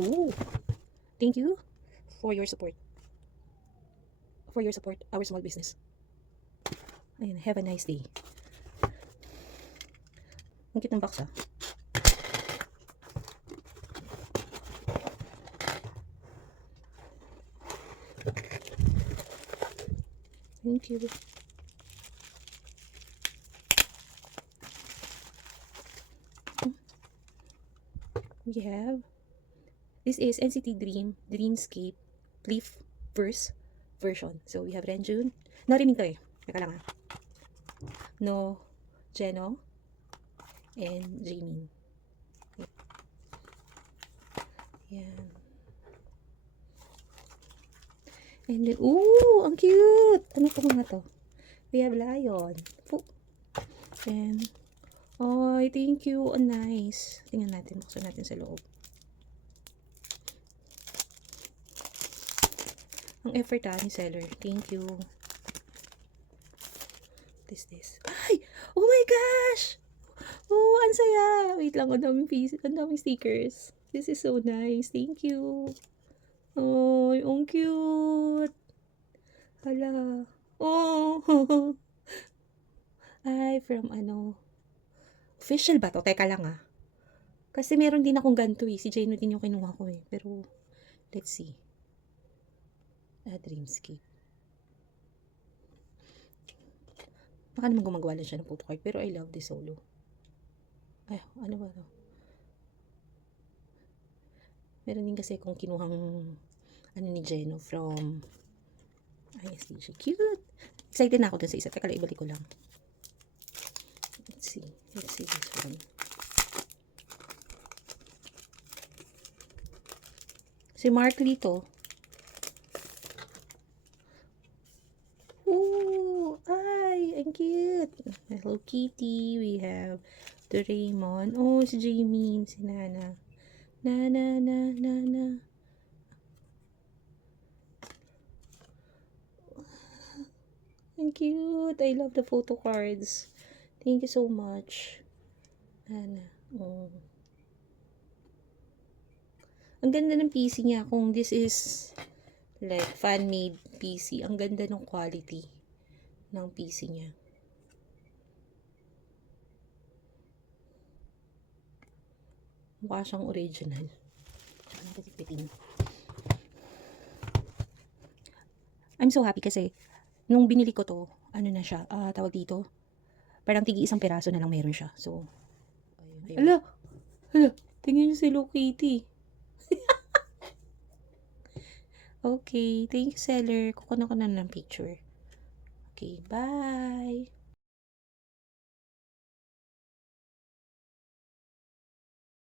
Ooh. Thank you for your support. For your support, our small business. Ayun, have a nice day. Ang cute ng box ah. Thank you. We have, this is NCT Dreamscape Leaf Verse version. So we have Renjun. Narinig to eh. Teka lang ah. No, Jeno, and Jamin. Yan. And then, ooh, ang cute! Ano po mga to? We have Lion. And, oh, thank you. Oh, nice. Tingnan natin. Buksan natin sa loob. Ang effort ni seller. Thank you. What is this? Ay! Oh my gosh! Oh, ang saya! Wait lang, ang daming pieces, ang daming stickers. This is so nice. Thank you. Oh, ang cute. Hala. Oh. Ay, from ano. Official ba to? Teka lang ah. Kasi meron din akong ganito eh. Si Jano din yung kinuha ko eh. Pero, let's see. Dreamscape. Baka naman gumagawa lang siya ng photocard. Pero I love this solo. Ay, ano ba to? Meron din kasi kung kinuhang ano ni Jeno from ISTG. Cute! Excited na ako dun sa isa. Teka lang, ibalik ko lang. Let's see. Let's see this one. Si Mark Lito. Ooh! Ay! Ang cute! Hello Kitty. We have Doraemon. Oh, si Jamin. Si Nana. Nana. Ang cute. I love the photo cards. Thank you so much. Nana. Oh. Ang ganda ng PC niya. Kung this is like fan-made PC, ang ganda ng quality ng PC niya. Mukha siyang original. Tsaka nakasipitin. I'm so happy kasi nung binili ko to, ano na siya, tawag dito, parang tigi isang piraso na lang meron siya. So, ayun. Hala, tingnan niyo si Hello Kitty. Okay, thank you seller. Kukuha ko na ng picture. Okay, bye!